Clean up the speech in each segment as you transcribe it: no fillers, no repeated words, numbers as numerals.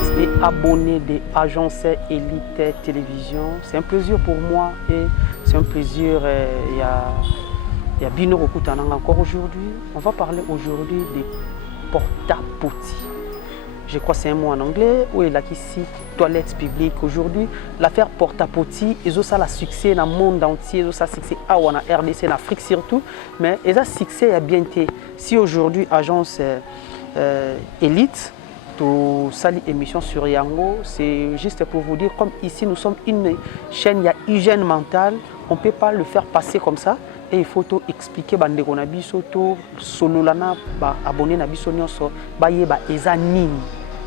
internautes et abonnés des agences Elite Télévision. C'est un plaisir pour moi et c'est un plaisir. Il y a Bino Rokutananga encore aujourd'hui. On va parler aujourd'hui des porta-potty. Je crois que c'est un mot en anglais où il a ici toilettes publiques. Aujourd'hui, l'affaire porta-potty, ils ont ça le succès dans le monde entier, ils ont ça le succès en RDC, en Afrique surtout, mais ils ont succès à bien été. Si aujourd'hui, agence Elite, tout sali émission sur Yango, c'est juste pour vous dire, comme ici nous sommes une chaîne, il y a hygiène mentale, on ne peut pas le faire passer comme ça. Et il faut expliquer bande qu'on a biso to sololana ba abonné na biso nyonso ba yeba eza nini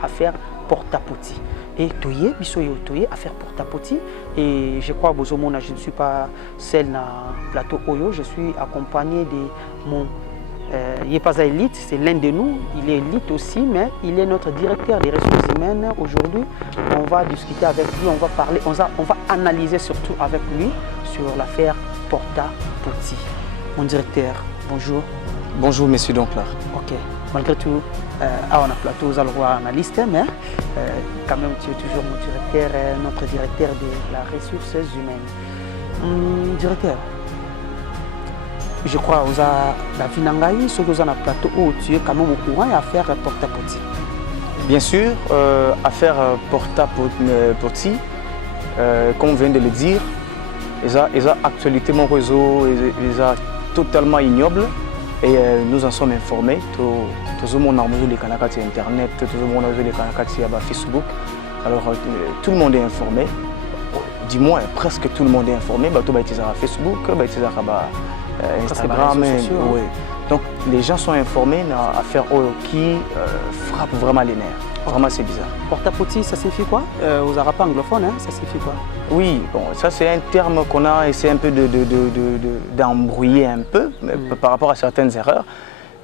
à faire porta-potty et toyé biso yo toyé à faire porta-potty et je crois bozomona je ne suis pas seul na plateau Oyo, je suis accompagné de mon il n'est pas à Elite, c'est l'un de nous, il est Elite aussi, mais il est notre directeur des ressources humaines. Aujourd'hui, on va discuter avec lui, on va parler, on va analyser surtout avec lui sur l'affaire porta-potty. Mon directeur, bonjour. Bonjour, monsieur Donclar. Ok, malgré tout, on a plateau aux alrois analystes, mais quand même, tu es toujours mon directeur, notre directeur de la ressources humaines. Directeur, je crois que la Vinangaï, ce que vous avez un plateau où tu es quand même au courant et à faire porta-potty. Bien sûr, à faire porta-potty, comme on vient de le dire, ils ont actualité mon réseau, ils ont totalement ignoble et nous en sommes informés. Tout le monde a les canaux sur Internet, tout le monde a les canaux sur Facebook. Alors tout le monde est informé. Du moins, presque tout le monde est informé. Tout le monde est sur Facebook, Instagram. Oui. Donc les gens sont informés à faire qui frappe vraiment les nerfs. Vraiment c'est bizarre. Porta-potty, ça signifie quoi? Aux arabes anglophones, hein, ça signifie quoi? Oui, bon, ça c'est un terme qu'on a essayé un peu d'embrouiller un peu par rapport à certaines erreurs.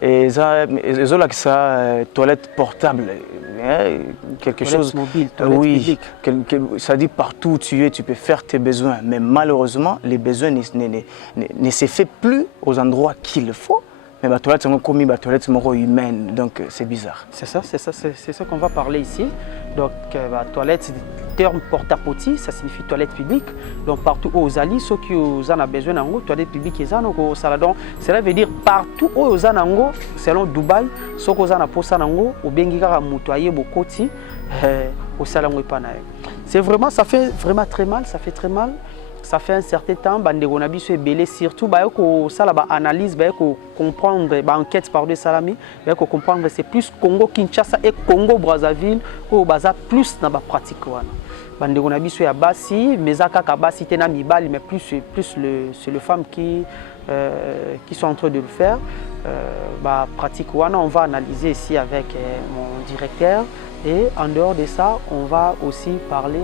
Et ils ont là que ça, toilette portable, quelque toilette chose mobile, toilette oui, ça dit partout où tu es, tu peux faire tes besoins. Mais malheureusement, les besoins ne se font plus aux endroits qu'il le faut. Mais la toilette c'est comme une toilette humaine, donc c'est bizarre. C'est ça qu'on va parler ici. Donc la toilette, le terme porta-potty, ça signifie toilette publique. Donc partout où vous allez, ceux qui en ont besoin d'ango, toilette publique, cela veut dire partout où vous allez, selon Dubaï, ceux qui ont posé d'ango, ou bien qui ont moutoyé bokoti, au salon c'est vraiment, ça fait vraiment très mal, ça fait très mal. Ça fait un certain temps, on a vu ce belé surtout, ça la analyse, comprendre, enquête par des salami, comprendre c'est plus Congo Kinshasa et Congo Brazzaville où baza plus na ba pratique wana. On a vu ce abasi, mais kaka abasi tena mibali, mais plus c'est les femmes qui sont en train de le faire. Pratique wana, on va analyser ici avec mon directeur. Et en dehors de ça, on va aussi parler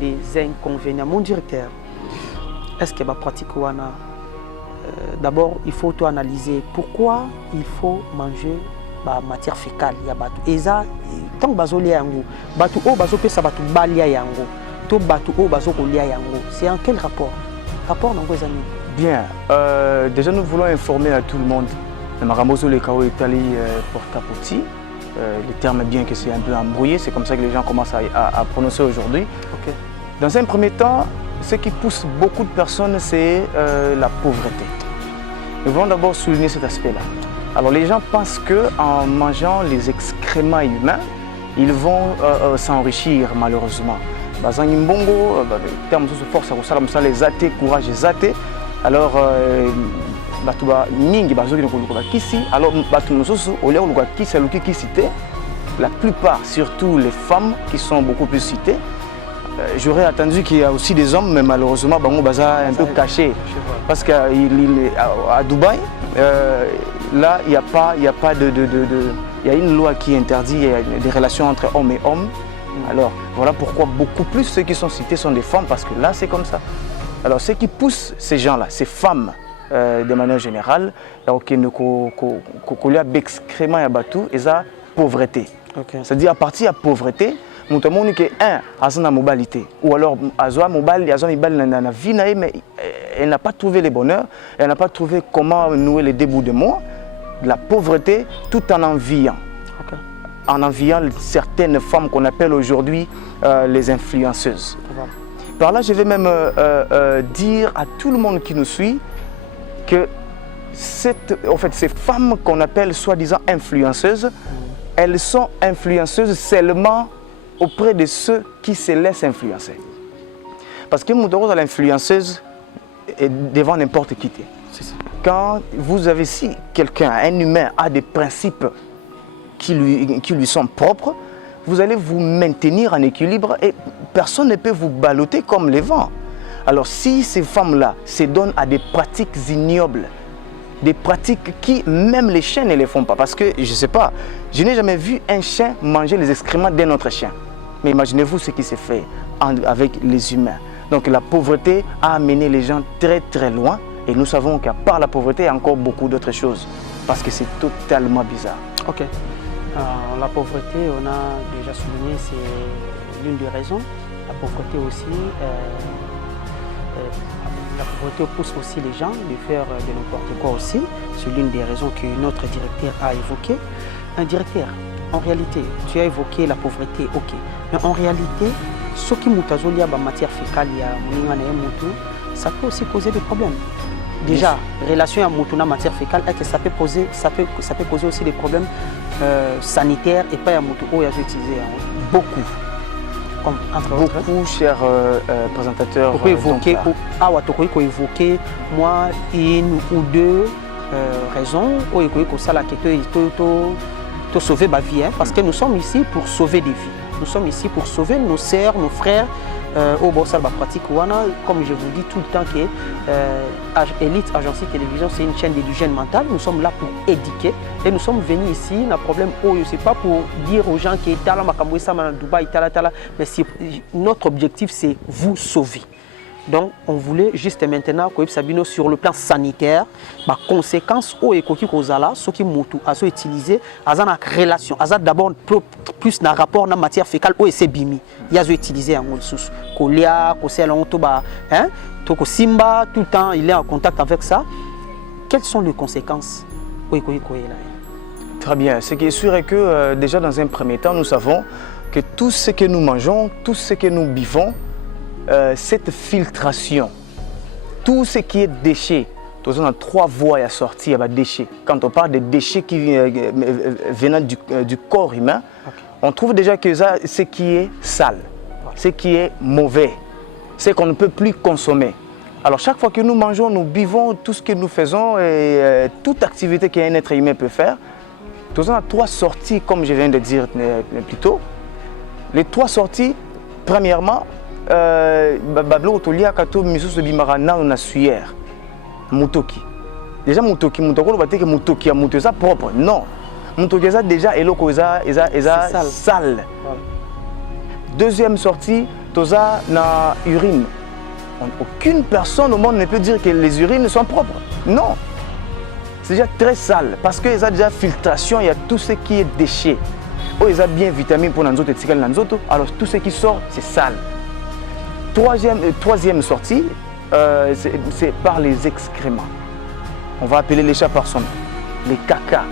des inconvénients. Mon directeur. Est-ce que la pratique d'abord il faut tout analyser pourquoi il faut manger la matière fécale ya batu eza tant bazolia yango batu o bazopesa batu balia yango to batu o bazokolia yango c'est en quel rapport nango ezani? Bien, déjà nous voulons informer à tout le monde de Maramoso le Kao Italie porta-potty. Le terme bien que c'est un peu embrouillé, c'est comme ça que les gens commencent à prononcer aujourd'hui. Okay. Dans un premier temps, ce qui pousse beaucoup de personnes, c'est la pauvreté. Nous voulons d'abord souligner cet aspect-là. Alors les gens pensent qu'en mangeant les excréments humains, ils vont s'enrichir malheureusement. Bazan Mbongo, terme de force à les athées, courage et athées. Alors, la plupart, surtout les femmes qui sont beaucoup plus citées, j'aurais attendu qu'il y a aussi des hommes, mais malheureusement, Bango Baza est un peu caché. Parce qu'à Dubaï, là, il y a une loi qui interdit des relations entre hommes et hommes. Alors, voilà pourquoi beaucoup plus ceux qui sont cités sont des femmes, parce que là, c'est comme ça. Alors, ce qui pousse ces gens-là, ces femmes, de manière générale, il y a excrément et bateau, et ça, pauvreté. C'est-à-dire, à partir de la pauvreté, nous avons que un mobilité ou alors na vie mais elle n'a pas trouvé le bonheur, elle n'a pas trouvé comment nouer les débuts de moi, de la pauvreté tout en enviant. en enviant certaines femmes qu'on appelle aujourd'hui les influenceuses. Voilà. Par là, je vais même dire à tout le monde qui nous suit que en fait, ces femmes qu'on appelle soi-disant influenceuses, elles sont influenceuses seulement auprès de ceux qui se laissent influencer. Parce que l'influenceuse est devant n'importe qui. Quand vous avez, si quelqu'un, un humain, a des principes qui lui sont propres, vous allez vous maintenir en équilibre et personne ne peut vous balloter comme les vents. Alors si ces femmes-là se donnent à des pratiques ignobles, des pratiques qui, même les chiens ne les font pas, parce que, je ne sais pas, je n'ai jamais vu un chien manger les excréments d'un autre chien. Mais imaginez-vous ce qui s'est fait avec les humains. Donc la pauvreté a amené les gens très très loin et nous savons qu'à part la pauvreté, il y a encore beaucoup d'autres choses parce que c'est totalement bizarre. Ok. La pauvreté, on a déjà souligné, c'est l'une des raisons. La pauvreté aussi, la pauvreté pousse aussi les gens de faire de n'importe quoi aussi. C'est l'une des raisons que notre directeur a évoqué. Un directeur, en réalité, tu as évoqué la pauvreté, ok. Mais en réalité, ce qui mutazolia en matière fécale, ça peut aussi poser des problèmes. Déjà, relation à Mutuna matière fécale, ça peut causer aussi des problèmes sanitaires et pas à Mutu. Oh, j'ai utilisé beaucoup. Comme, beaucoup, chers présentateurs. On peut évoquer, moi, une ou deux raisons où il faut sauver ma vie, parce que nous sommes ici pour sauver des vies. Nous sommes ici pour sauver nos sœurs, nos frères. Au Borsal pratique comme je vous dis tout le temps que Elite Agence Télévision, c'est une chaîne d'hygiène mentale. Nous sommes là pour éduquer et nous sommes venus ici. Le problème, c'est pas pour dire aux gens qui sont à Dubaï, mais notre objectif, c'est vous sauver. Donc, on voulait juste maintenant que Sabino sur le plan sanitaire, les conséquences au écoki kozala, ce qui mutu a utilisé, a une relation, a d'abord plus dans rapport dans matière fécale au c'est bimi, il a utilisé en sous kolia, kosel en toba, hein, toko simba tout le temps, il est en contact avec ça. Quelles sont les conséquences au écoki koyela? Très bien. Ce qui est sûr est que déjà dans un premier temps, nous savons que tout ce que nous mangeons, tout ce que nous buvons, cette filtration, tout ce qui est déchets, nous avons 3 voies à sortir à déchets. Quand on parle de déchets qui venant du corps humain, on trouve déjà que ça, ce qui est sale, ce qui est mauvais, ce qu'on ne peut plus consommer. Alors chaque fois que nous mangeons, nous buvons, tout ce que nous faisons et toute activité qu'un être humain peut faire, nous avons 3 sorties, comme je viens de dire plus tôt. Les 3 sorties, premièrement, bablo otolia kato misusu bimara na na suyer mutoki déjà mutoki mutoko ba teke mutoki ya muto ça propre non mutoki ça déjà eloko eza sale. Deuxième sortie toza na urine. Aucune personne au monde ne peut dire que les urines sont propres, non, c'est déjà très sale parce que ça déjà filtration, il y a tout ce qui est déchets. Oh, ils ont bien vitamine pour nanzoto et nanzoto, alors tout ce qui sort c'est sale. Troisième sortie, c'est par les excréments. On va appeler les chats par son nom, les caca,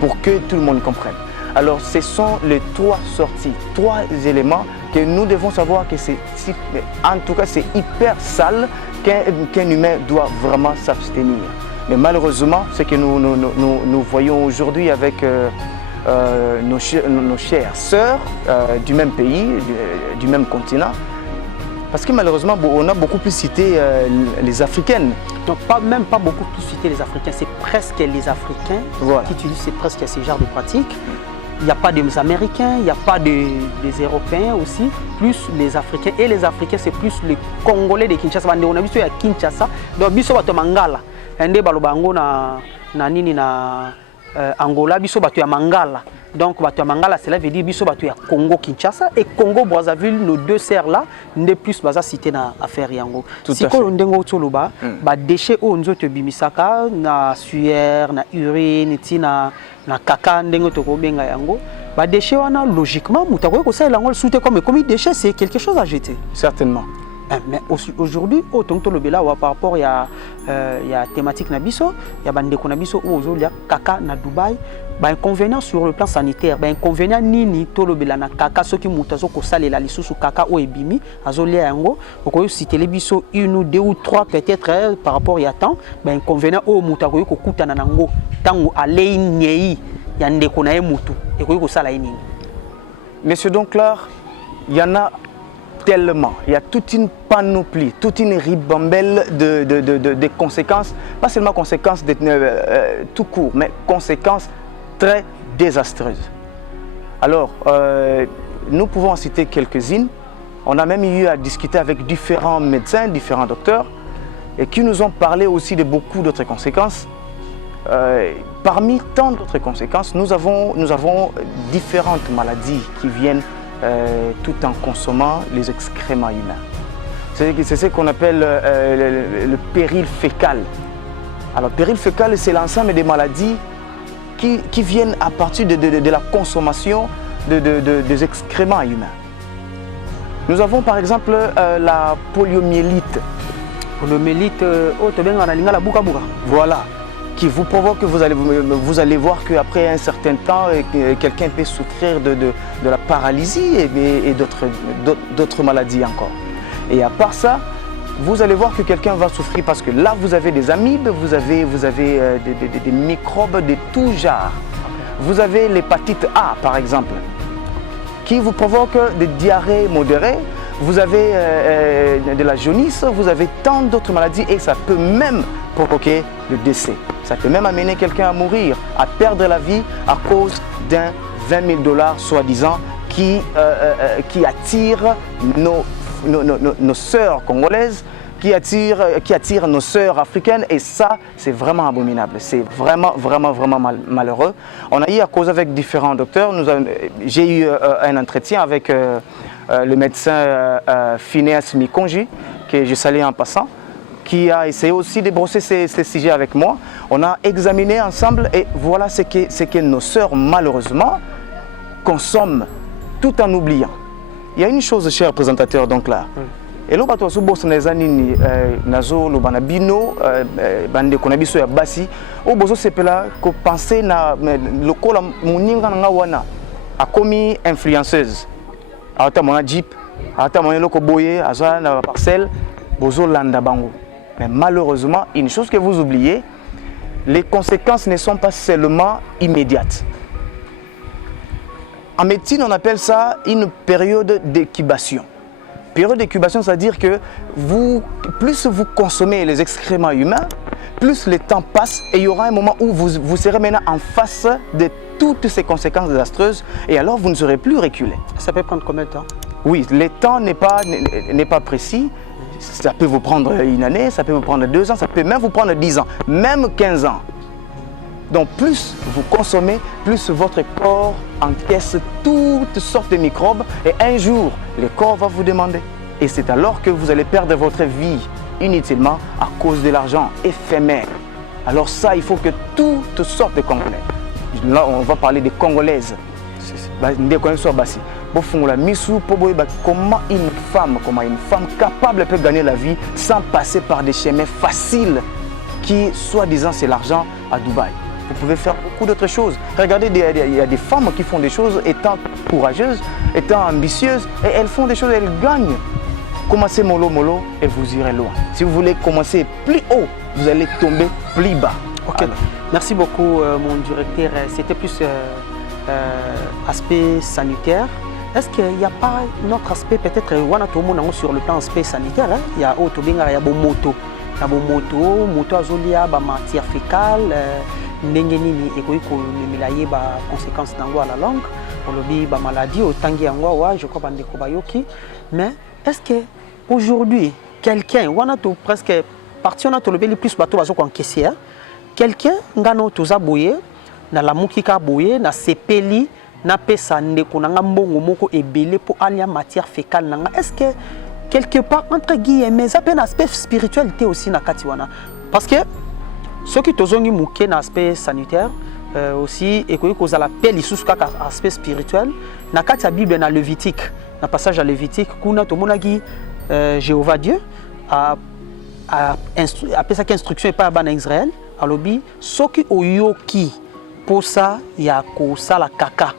pour que tout le monde comprenne. Alors ce sont les 3 sorties, 3 éléments que nous devons savoir que c'est, en tout cas c'est hyper sale qu'un humain doit vraiment s'abstenir. Mais malheureusement, ce que nous voyons aujourd'hui avec nos chères sœurs du même pays, du même continent, parce que malheureusement, on a beaucoup plus cité les Africaines. Donc même pas beaucoup plus cité les Africains, c'est presque les Africains qui utilisent presque ce genre de pratiques. Il n'y a pas des Américains, il n'y a pas des Européens aussi, plus les Africains. Et les Africains, c'est plus les Congolais de Kinshasa. On a vu à Kinshasa, donc biso bato Mangala. Ende balobango na nini na Angola, biso bato ya Mangala. Donc bato ya Mangala, cela veut dire biso bato ya Congo Kinshasa et Congo Brazzaville, nos 2 sœurs là, ne plus baza cité na affaire yango. Si ko ndengo toloba, ba déchets o nzoto bimisaka na sueur, na urine, tina na caca ndengo toko benga yango. Ba déchets wana logiquement mutako ko ça lango souté comme déchet, c'est quelque chose à jeter. Certainement. Mais aujourd'hui, autant que le bela par rapport à la thématique nabiso, il y a bande nabiso où il y a caca na Dubaï, inconvénient sur le plan sanitaire, inconvénient nini tolobela na kaka soki mutu azokosalela lisusu kaka o ebimi azolia yango okoyo citer biso une ou deux ou trois peut-être par rapport ya temps inconvénient o mutu akoyo kokutana nango tango alei nyei ya ndeko na ye mutu ekoyo kosala nini. Monsieur Donclar, il y en a tellement, il y a toute une panoplie, toute une ribambelle de conséquences, pas seulement conséquences tout court, mais conséquences très désastreuses. Alors, nous pouvons en citer quelques-unes. On a même eu à discuter avec différents médecins, différents docteurs, et qui nous ont parlé aussi de beaucoup d'autres conséquences. Parmi tant d'autres conséquences, nous avons différentes maladies qui viennent tout en consommant les excréments humains. C'est ce qu'on appelle le péril fécal. Alors, péril fécal, c'est l'ensemble des maladies qui viennent à partir de la consommation des excréments humains. Nous avons par exemple la poliomyélite. Poliomyélite, voilà, qui vous provoque, vous allez voir qu'après un certain temps, quelqu'un peut souffrir de la paralysie et d'autres maladies encore. Et à part ça, vous allez voir que quelqu'un va souffrir parce que là, vous avez des amibes, vous avez des microbes de tout genre. Vous avez l'hépatite A, par exemple, qui vous provoque des diarrhées modérées. Vous avez de la jaunisse, vous avez tant d'autres maladies et ça peut même provoquer le décès. Ça peut même amener quelqu'un à mourir, à perdre la vie à cause d'un 20 000 $ soi-disant qui attire nos sœurs congolaises, qui attire nos sœurs africaines, et ça, c'est vraiment abominable. C'est vraiment malheureux. On a eu à cause avec différents docteurs. J'ai eu un entretien avec le médecin Phineas Mikonji, que je salue en passant, qui a essayé aussi de brosser ces sujets avec moi. On a examiné ensemble et voilà ce que nos sœurs, malheureusement, consomment tout en oubliant. Il y a une chose, cher présentateur, donc là. Et là, tu as boss nezani nazo lo banabino bande konabiso ya basi o bozo sepela ko penser na lokola muninga nga wana akomi influenceuse ata mona jeep ata mona loko boye aza na parcelle bozo landa bango. Mais malheureusement, une chose que vous oubliez, les conséquences ne sont pas seulement immédiates. En médecine, on appelle ça une période d'incubation. Période d'incubation, c'est-à-dire que plus vous consommez les excréments humains, plus le temps passe et il y aura un moment où vous serez maintenant en face de toutes ces conséquences désastreuses et alors vous ne serez plus reculé. Ça peut prendre combien de temps? Oui, le temps n'est pas précis. Ça peut vous prendre une année, ça peut vous prendre 2 ans, ça peut même vous prendre 10 ans, même 15 ans. Donc plus vous consommez, plus votre corps encaisse toutes sortes de microbes et un jour, le corps va vous demander. Et c'est alors que vous allez perdre votre vie inutilement à cause de l'argent éphémère. Alors ça, il faut que toutes sortes de Congolais, là on va parler des Congolaises, comment une femme capable peut gagner la vie sans passer par des chemins faciles qui, soi-disant, c'est l'argent à Dubaï. Vous pouvez faire beaucoup d'autres choses. Regardez, il y a des femmes qui font des choses étant courageuses, étant ambitieuses, et elles font des choses, elles gagnent. Commencez mollo et vous irez loin. Si vous voulez commencer plus haut, vous allez tomber plus bas. Ok, alors. Merci beaucoup mon directeur. C'était plus aspect sanitaire. Est-ce qu'il n'y a pas un autre aspect, peut-être, sur le plan aspect sanitaire, hein? Il y a bon moto. Il y a bon moto azolia, matière fécale, nengeni et conséquences dans la langue, pour maladie, autangi angwa, je crois que bayoki. Mais est-ce que aujourd'hui quelqu'un, presque parti on a le plus bateau en caissier, quelqu'un ngano toza boye, na la mukika boye, na sepeli, na pesa ndeko na mbongo moko ebele pour aller matière fécale nanga. Est-ce que quelque part entre guillemets ça peut un aspect spiritualité aussi na katiwana? Parce que ceux qui tozongi muke na aspect sanitaire aussi et que cause la paix lisusu kaka aspect spirituel na kati ya Bible na Lévitique, na passage à Lévitique kuna tomonaki Jéhovah Dieu a appelé ça instruction et pas ban Israël alobi soki oyoki posa ya kosala kaka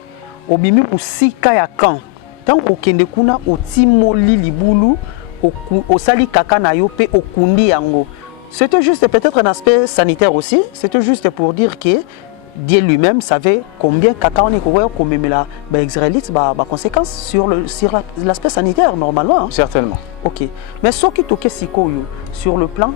obimi musika ya kan tant okende kuna otimoli libulu osali kaka na yo pe okundi yango. C'était juste peut-être un aspect sanitaire aussi, c'était juste pour dire que Dieu lui-même savait combien caca on est comme la israélite conséquences sur l'aspect sanitaire normalement. Hein? Certainement. Ok. Mais ce qui toque sur le plan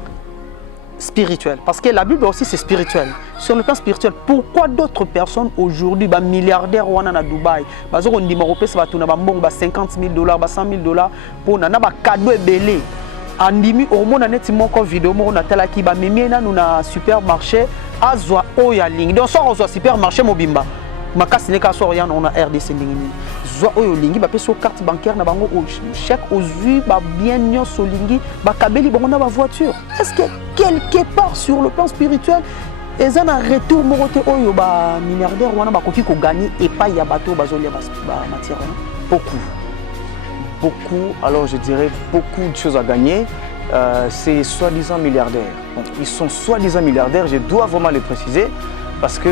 spirituel, parce que la Bible aussi c'est spirituel. Sur le plan spirituel, pourquoi d'autres personnes aujourd'hui, milliardaires ou à Dubaï, on dit 50 000 $, 100 000 $ pour un cadeau belé. Andimi au monde net moko vidéo mo na tala ki ba memi na na supermarché azwa oya lingi donc so azwa supermarché mobimba makasi ne ka so ya on a RDC lingi zwa oyo lingi ba peso carte bancaire na bango chèque ozui ba bien nyonso lingi ba kabeli bango na ba voiture. Est-ce que quelque part sur le plan spirituel ils ont un retour moroté oyo ba milliardaire wana ba koki ko gagner et pas ya bateau bazolia ba matière beaucoup, alors je dirais beaucoup de choses à gagner. C'est soi-disant milliardaires. Donc, ils sont soi-disant milliardaires, je dois vraiment le préciser, parce que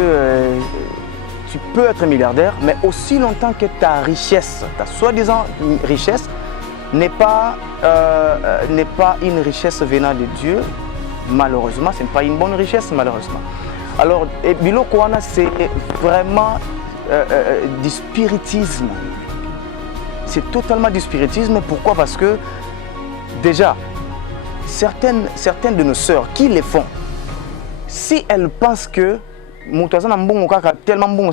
tu peux être milliardaire, mais aussi longtemps que ta richesse, ta soi-disant richesse, n'est pas une richesse venant de Dieu, malheureusement, ce n'est pas une bonne richesse, malheureusement. Alors, Biloko wana, c'est vraiment du spiritisme. C'est totalement du spiritisme. Pourquoi? Parce que déjà, certaines de nos sœurs qui les font, si elles pensent que tellement bon,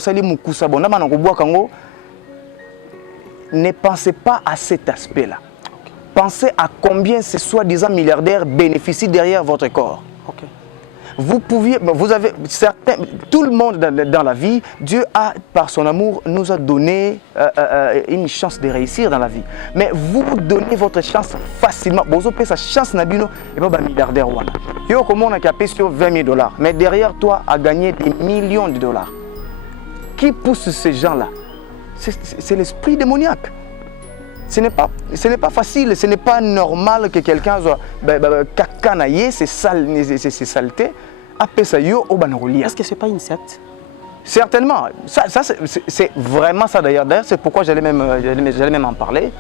ne pensez pas à cet aspect-là. Pensez à combien ces soi-disant milliardaires bénéficient derrière votre corps. Okay. Vous avez certains, tout le monde dans la vie, Dieu a, par son amour, nous a donné une chance de réussir dans la vie. Mais vous donnez votre chance facilement. Vous avez sa chance nabino et pas milliardaire wana. Yo comment on a capé sur 20 000 $. Mais derrière toi a gagné des millions de dollars. Qui pousse ces gens-là? C'est l'esprit démoniaque. Ce n'est pas facile, ce n'est pas normal que quelqu'un soit kakanaye, c'est saleté. Est-ce que ce n'est pas une secte? Certainement. C'est vraiment ça d'ailleurs. D'ailleurs, c'est pourquoi j'allais même en parler.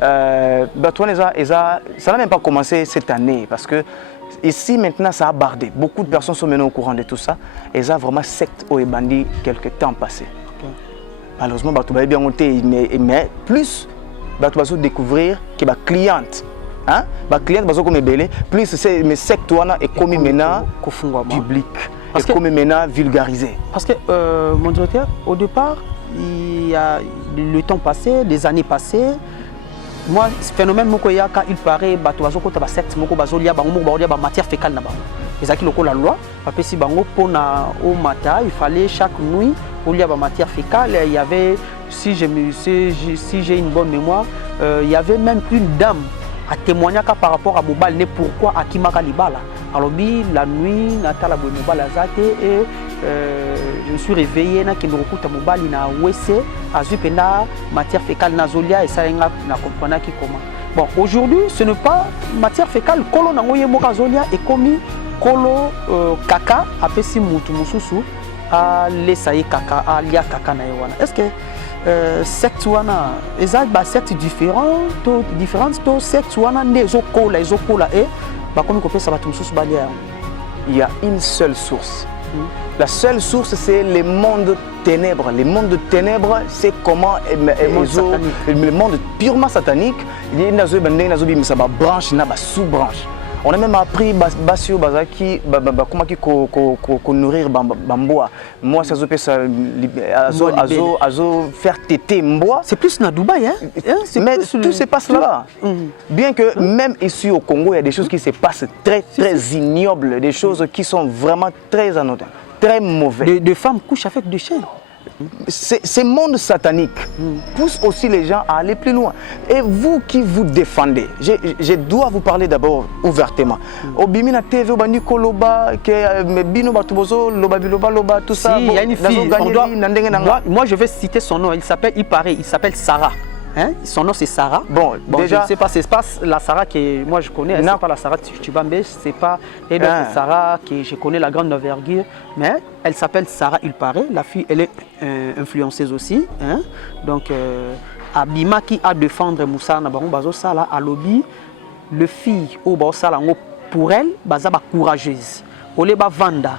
Ça n'a même pas commencé cette année parce que ici maintenant ça a bardé. Beaucoup de personnes sont maintenant au courant de tout ça. Et ça a vraiment secte au Ebandi quelques temps passés. Okay. Malheureusement, mais plus tu vas découvrir que ma cliente, cliente comme belé, plus c'est mes sectes et comme maintenant public, et comme maintenant vulgarisé. Parce que mon directeur, au départ, il y a le temps passé, des années passées. Moi, ce phénomène il paraît que secte matière fécale la loi, si il fallait chaque nuit il y avait matière fécale, il y avait si j'ai une bonne mémoire, il y avait même une dame à témoigner par rapport à Mobal, pourquoi à Kimaka Libala. Alors la nuit, Natala Mobal Azate et je me suis réveillé na Kinorokuta Mobal na WC, Azupena, matière fécale Nazolia et ça na comprendre qui comment. Bon, aujourd'hui, ce n'est pas matière fécale, Kolo Nangoye Mokazolia et Komi Kolo Kaka, Apesi Mutu Mususu, à l'Essaye Kaka, à Lia Kaka Naïwana. Est-ce que secte wana eza ba secte différentes secte wana ndezokola et bakomi kopesa bato mususu balia. Il y a une seule source. La seule source c'est le monde ténèbres. Le monde de ténèbres c'est comment le monde purement satanique. Il y a une branche na ba sous-branche. On a même appris Basio Bazaki comment nourrir Bamboa. Moi, ça azo faire téter Mboa. C'est plus na Dubaï, hein? Mais tout se passe là. Bien que même ici au Congo, il y a des choses qui se passent très ignobles, des choses qui sont vraiment très anodines, très mauvaises. Des femmes couchent avec des chiens. Ces mondes sataniques poussent aussi les gens à aller plus loin. Et vous qui vous défendez, je dois vous parler d'abord ouvertement. Obimina TV, Obani Koloba, Bino Batubozo, Loba Biloba, Loba, tout ça. Il y a une fille. Moi, je vais citer son nom. Il s'appelle Sarah. Hein? Son nom c'est Sarah. Bon, déjà, je ne sais pas, c'est pas la Sarah que moi je connais, c'est pas la Sarah Tubambe, c'est pas Sarah que je connais la grande envergure, mais elle s'appelle Sarah Ulpare. La fille, elle est influenceuse aussi. Hein? Donc, Abima qui a défendre Moussa Nabaron Bazo Sala à lobby, le fille au Baosala pour elle, Baza ba courageuse. Ole ba vanda,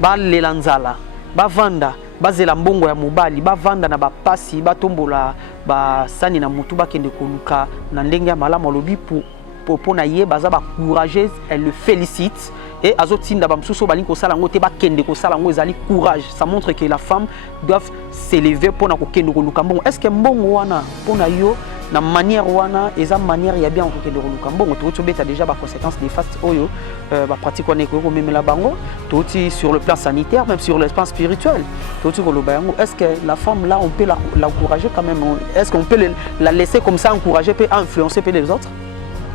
ba lelanzala, ba vanda. Bazela mbongo ya mobali bavanda na bapasi batombola basani na mutu bakende koluka na ndenge ya malamu alobi pour na ye baza ba courageuse, elle le félicite et azotinda bamsuso bali ko sala ngote bakende ko sala ngo ezali courage. Ça montre que la femme doit s'élever pour na ko kende koluka mbongo. Est-ce que mbongo wana pour na yo na manière wana eza manière ya bien ko kende koluka mbongo to beta déjà ba conséquences néfastes oyo ba pratique on est ko memela bango toti sur le plan sanitaire, même sur le plan spirituel. Toti ko lobayango, est-ce que la femme là on peut l'encourager quand même? Est-ce qu'on peut la laisser comme ça encourager peut influencer peut les autres?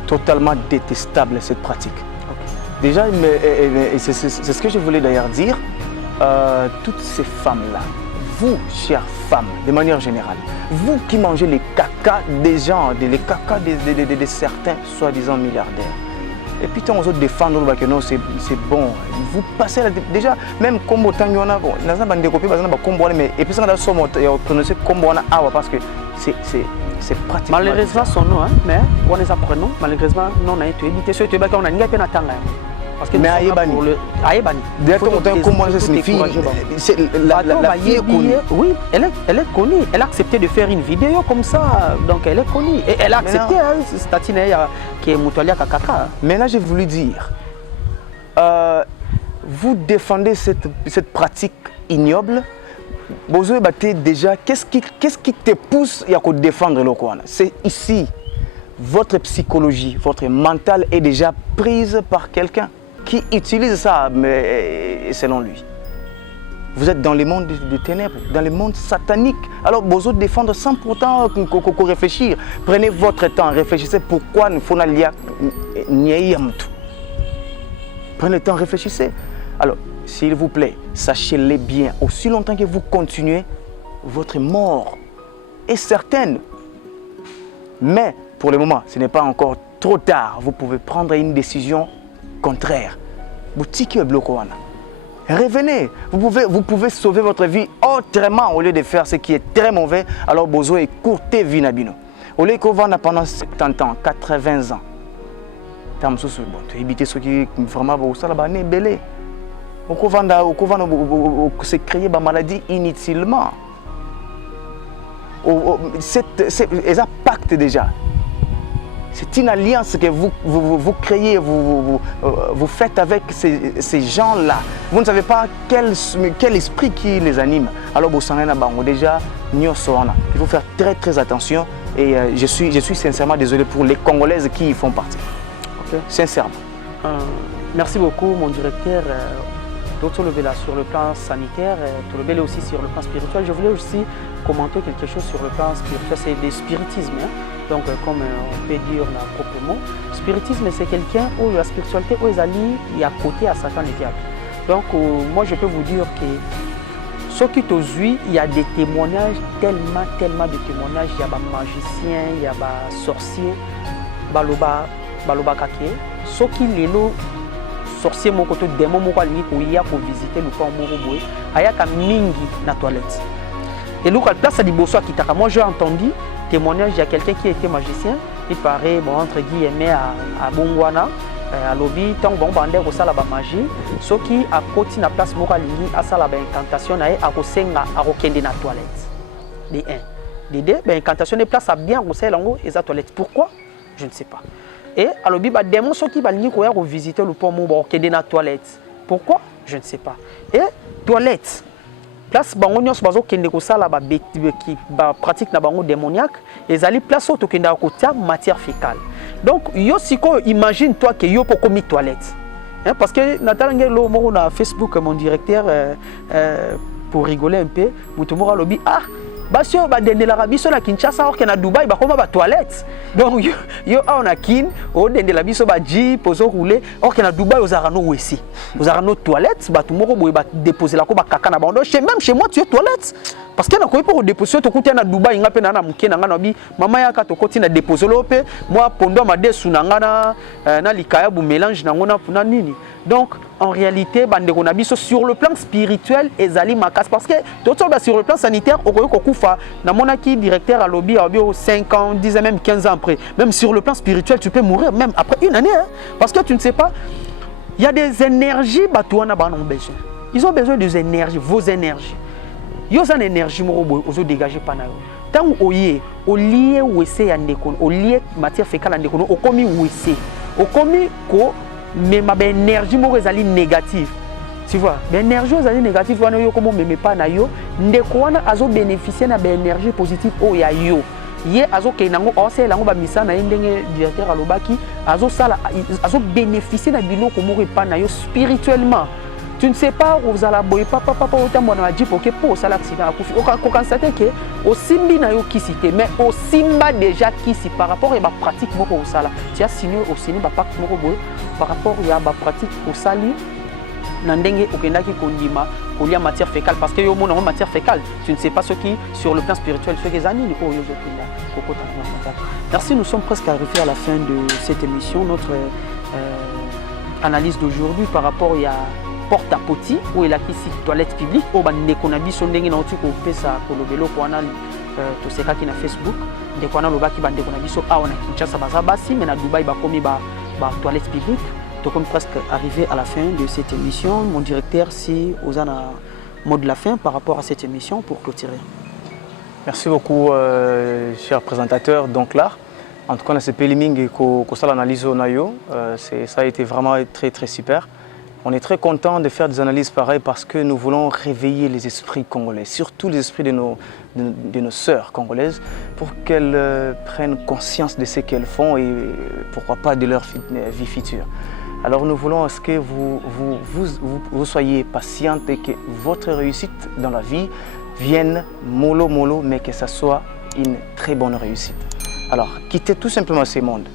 Totalement détestable cette pratique. Okay. Déjà, c'est ce que je voulais d'ailleurs dire. Toutes ces femmes-là, vous, chères femmes, de manière générale, vous qui mangez les caca des gens, les caca de certains soi-disant milliardaires, et puis tant aux autres défendre que non, c'est bon. Vous passez déjà, même comme autant il y en a, bon, il y a des copies, mais et puis ça a prononcé comme parce que c'est pratiquement. Malheureusement son nom, hein, mais on les apprenons. Malheureusement, non, on a été évité. Ce que on a n'y a pas d'atteindre. Parce que mais Aïebani. Aïebani. D'accord, comment ça signifie? C'est la fille connue. Oui, elle est connue. Elle a accepté de faire une vidéo comme ça, donc elle est connue. Et elle a accepté, Statine qui est Moutalia Kakaka. Maintenant, j'ai voulu dire, vous défendez cette pratique ignoble. Bozo Ebaté, déjà, qu'est-ce qui te pousse à défendre le Kouana? C'est ici, votre psychologie, votre mental est déjà prise par quelqu'un qui utilise ça, mais selon lui. Vous êtes dans le monde des ténèbres, dans le monde satanique. Alors, Bozo défendre sans pourtant réfléchir. Prenez votre temps, réfléchissez pourquoi il faut aller Prenez le temps, réfléchissez. Alors, s'il vous plaît, sachez-le bien, aussi longtemps que vous continuez, votre mort est certaine. Mais pour le moment, ce n'est pas encore trop tard. Vous pouvez prendre une décision contraire. Boutique bloqué. Revenez. Vous pouvez sauver votre vie autrement au lieu de faire ce qui est très mauvais. Alors, Bozo est courté Vinabino. Au lieu qu'on va pendant 70 ans, 80 ans. Tu as évité ce qui vraiment belé. C'est créer des maladies inutilement. C'est un pacte déjà. C'est une alliance que vous créez, vous faites avec ces gens-là. Vous ne savez pas quel esprit qui les anime. Alors, déjà, il faut faire très très attention. Et je suis sincèrement désolé pour les Congolaises qui y font partie. Okay. Sincèrement. Merci beaucoup, mon directeur. D'autres lever là sur le plan sanitaire, tout lever aussi sur le plan spirituel. Je voulais aussi commenter quelque chose sur le plan spirituel, c'est le spiritisme. Hein? Donc, comme on peut dire proprement, spiritisme, c'est quelqu'un où la spiritualité, où il y a côté à Satan et diable. Donc, moi, je peux vous dire que ce qui t'osuit, il y a des témoignages, tellement de témoignages. Il y a des magiciens, il y a des sorciers, baloba kake. Ce qui les lots, sorcier mon côté démon mon quoi pour y pour visiter le camp Moroboé ayaka mingi na toilette et l'autre place à Diboso Kitaka. Moi j'ai entendu témoignage, il y a quelqu'un qui était magicien, il paraît bon entre guillemets à Bongwana à lobby tant bon bandé au sala ba magie ce qui a côté na place moko lingi à sala ba incantation na a kosenga a kokende na toilette de 1 de 2 ba incantation de place à bien au sala ngo et za toilette. Pourquoi? Je ne sais pas. Et alors, il y a des démons qui vont visiter le pont qui est dans la toilette. Pourquoi? Je ne sais pas. Et toilette, place qui pratique la démoniaque, et ils place où tu as matière fécale. Donc, imagine toi que tu as commis toilette. Parce que sur Facebook, mon directeur, pour rigoler un peu, ah, Basi yo badendela biso na Kinshasa or na Dubaï ba koma ba toilette. Donc yo on a kin o dendela biso ba jeep ozo rouler or na Dubaï ozara no WC. Ozara no toilette ba tout moko boye ba déposer la ko ba kaka na bando même chez moi tu es toilette. Parce que na ko pour déposer to kuti na Dubaï nga pe na muke na nga na bi mama ya ka to koti na déposer lo pe moi pondo ma desu na nga na likaya bu mélange na ngona puna nini. Donc en réalité bandeko na biso sur le plan spirituel ezali makas parce que tout sur le plan sanitaire okoyo kokufa na monaki directeur à lobby a 5 ans 10 ans même 15 ans après. Même sur le plan spirituel tu peux mourir même après une année hein? Parce que tu ne sais pas, il y a des énergies batouana ba ont besoin. Ils ont besoin des énergies, vos énergies. Yo zan énergie moko ozo dégager pana yo. Tant oye o lié wese ya ndeko, o lié matière fécale ndeko, o komi wese. O komi ko mais ma énergie moko ezali négative. Tu vois, l'énergie ezali négative wana yo komo meme pa na yo, ndeko wana azo bénéficier na énergie positive o ya yo. Ye azo ke nango ose lango ba misana ndenge directeur alobaki, azo sala azo bénéficier na biloko moko pa na yo spirituellement. Tu ne sais pas où vous allez boyer papa autant mon a dit pour que pour ça l'accident a coufi. On constate que au simbi na yo kisité mais au simba déjà kisi par rapport à ma pratique moko au sala. Tu as signé au signé ba pacte moko boy par rapport à ma pratique au sali nandenge okendaki kondima kolia matière fécale parce que yo mona matière fécale. Tu ne sais pas ce qui sur le plan spirituel ce que les années oh yo zokenda kokota na. Merci, nous sommes presque arrivés à la fin de cette émission, notre analyse d'aujourd'hui par rapport à porte à poti ou la kisi toilette publique ou bande konabi sondenge na otu ko pesa ko lobelo ko ana to seka ki na Facebook de ko ana lobaki bande konabi so a ona Kinshasa baza basi mais na Dubaï ba komi ba toilette publique. Donc on est presque arrivé à la fin de cette émission. Mon directeur si osana mot de la fin par rapport à cette émission pour clôturer. Merci beaucoup cher présentateur donc là. En tout cas, c'est Péliming ko ça l'analyse au Nayo, ça a été vraiment très très super. On est très content de faire des analyses pareilles parce que nous voulons réveiller les esprits congolais, surtout les esprits de nos sœurs congolaises, pour qu'elles prennent conscience de ce qu'elles font et pourquoi pas de leur vie future. Alors nous voulons que vous soyez patientes et que votre réussite dans la vie vienne mollo mollo, mais que ça soit une très bonne réussite. Alors quittez tout simplement ces mondes,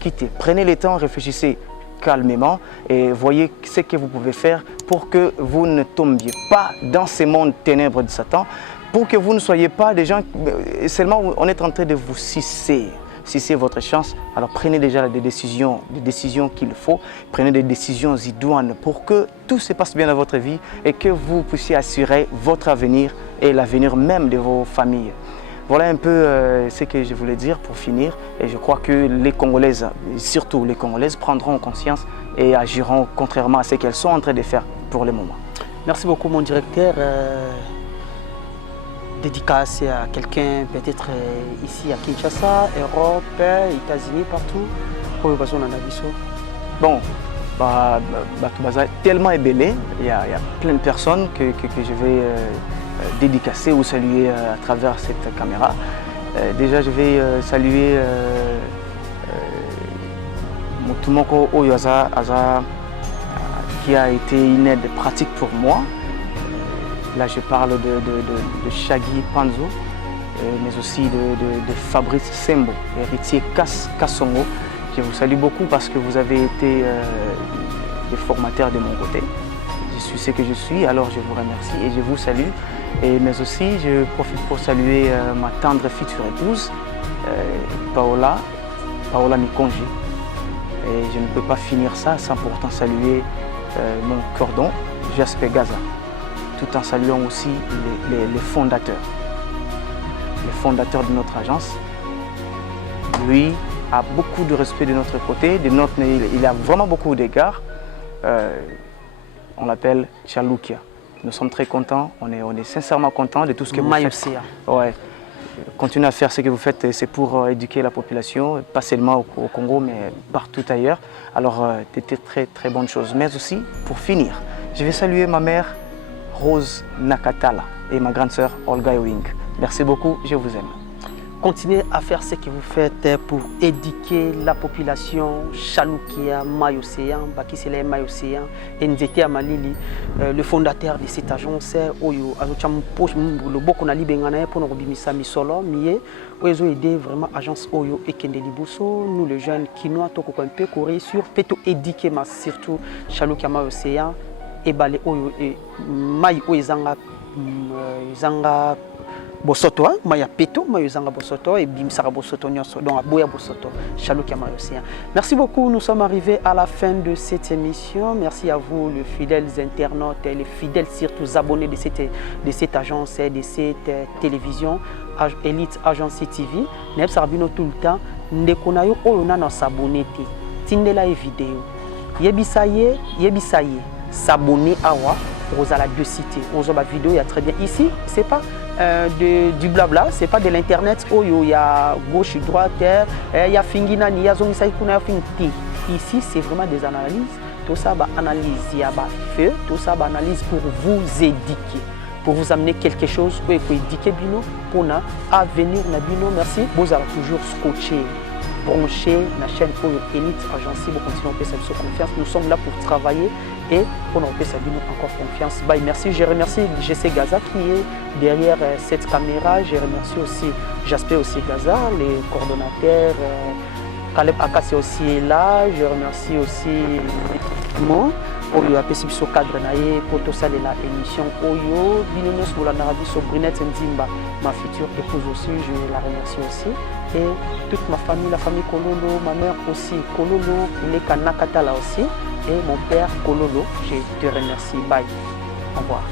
quittez, prenez le temps, réfléchissez calmement et voyez ce que vous pouvez faire pour que vous ne tombiez pas dans ces mondes ténèbres de Satan, pour que vous ne soyez pas des gens, seulement on est en train de vous sucer. Si c'est votre chance, alors prenez déjà des décisions qu'il faut, prenez des décisions idoines pour que tout se passe bien dans votre vie et que vous puissiez assurer votre avenir et l'avenir même de vos familles. Voilà un peu ce que je voulais dire pour finir et je crois que les Congolaises, surtout les Congolaises, prendront conscience et agiront contrairement à ce qu'elles sont en train de faire pour le moment. Merci beaucoup mon directeur. Dédicace à quelqu'un peut-être ici à Kinshasa, Europe, États-Unis, partout. Bon, tellement ébélé, il y a plein de personnes que je vais dédicacer ou saluer à travers cette caméra. Déjà, je vais saluer Mutumoko Oyoza qui a été une aide pratique pour moi. Là, je parle de Shaggy Panzo, mais aussi de Fabrice Sembo, héritier Kassongo. Je vous salue beaucoup parce que vous avez été des formateurs de mon côté. Je suis ce que je suis, alors je vous remercie et je vous salue. Mais aussi, je profite pour saluer ma tendre future épouse, Paola Mikonji. Et je ne peux pas finir ça sans pourtant saluer mon cordon, Jasper Gaza, tout en saluant aussi les fondateurs de notre agence. Lui a beaucoup de respect de notre côté, il a vraiment beaucoup d'égards. On l'appelle Chaloukia. Nous sommes très contents, on est sincèrement contents de tout ce que vous faites. Ouais. Continuez à faire ce que vous faites, c'est pour éduquer la population, pas seulement au Congo, mais partout ailleurs. Alors, c'était très très bonne chose. Mais aussi, pour finir, je vais saluer ma mère Rose Nakatala et ma grande sœur Olga Ewing. Merci beaucoup, je vous aime. Continuez à faire ce que vous faites pour éduquer la population Chaloukia Maïocéan, Bakisele Maïocéan, Nzete Amalili, le fondateur de cette agence, Oyo, le Bokonali Bengana pour nous bimisa misolo, mié, Oyo aider vraiment agence Oyo et Kendelibuso, nous les jeunes Kinois, Toko un peu courir sur, peut éduquer, mais surtout Chaloukia Maïocéan, et Balé Oyo et Maï Oezanga, Zanga. Bosoto, maya peto, maya zanga bosoto et bimsara bosoto nyonso donc aboya bosoto Chaloukia Maïocéan. Merci beaucoup, nous sommes arrivés à la fin de cette émission. Merci à vous les fidèles internautes et les fidèles surtout abonnés de cette agence et de cette télévision Elite Agence TV. Neb Sarbino tout le temps ndekonayo oyo na s'abonner te. Tindela e vidéo. Yebisaye s'abonner awa Rosala deux cités. Ozoba vidéo il y a très bien ici, c'est pas du blabla, c'est pas de l'internet où il y a gauche, droite, il y a fingina, il y a zone finti. Ici, c'est vraiment des analyses. Tout ça, analyse, il y a feu, tout ça, analyse pour vous éduquer, pour vous amener quelque chose, pour éduquer Bino, pour à venir na Bino. Merci. Vous allez toujours scotcher, brancher la chaîne pour Elite Agence. Vous continuez à faire cette confiance. Nous sommes là pour travailler. Et pour nous faire encore confiance. Bye, merci. Je remercie GC Gaza qui est derrière cette caméra. Je remercie aussi Jasper aussi Gaza, les coordonnateurs. Caleb Akassi aussi est là. Je remercie aussi moi pour le APC sur cadre naïe pour tout ça de la émission Oyo. Binonos pour la Narabi sur Brunette Nzimba, ma future épouse aussi. Je la remercie aussi. Et toute ma famille, la famille Kololo, ma mère aussi Kololo, les Kanakata là aussi. Et mon père Kololo, je te remercie. Bye. Au revoir.